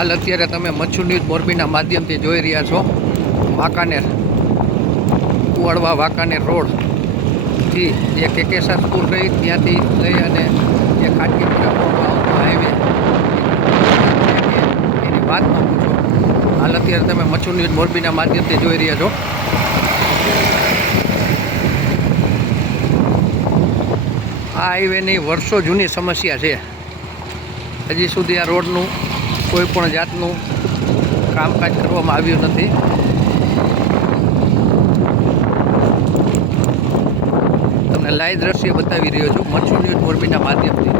હાલ અત્યારે તમે મચ્છુ ન્યૂઝ મોરબીના માધ્યમથી જોઈ રહ્યા છો વાંકાનેર કુવાડવા વાંકાનેર રોડથી જે કેકેસા સ્કૂલ રહી ત્યાંથી લઈ અને જે ખાટકીપુરા આવતો હાઈવે એની વાત ન પૂછો. હાલ અત્યારે તમે મચ્છુ ન્યૂઝ મોરબીના માધ્યમથી જોઈ રહ્યા છો. આ હાઈવેની વર્ષો જૂની સમસ્યા છે. હજી સુધી આ રોડનું કોઈ પણ જાતનું કામકાજ કરવામાં આવ્યું નથી. તમને લાઈવ દ્રશ્ય બતાવી રહ્યો છું મચ્છુ ન્યૂઝ મોરબીના માધ્યમથી.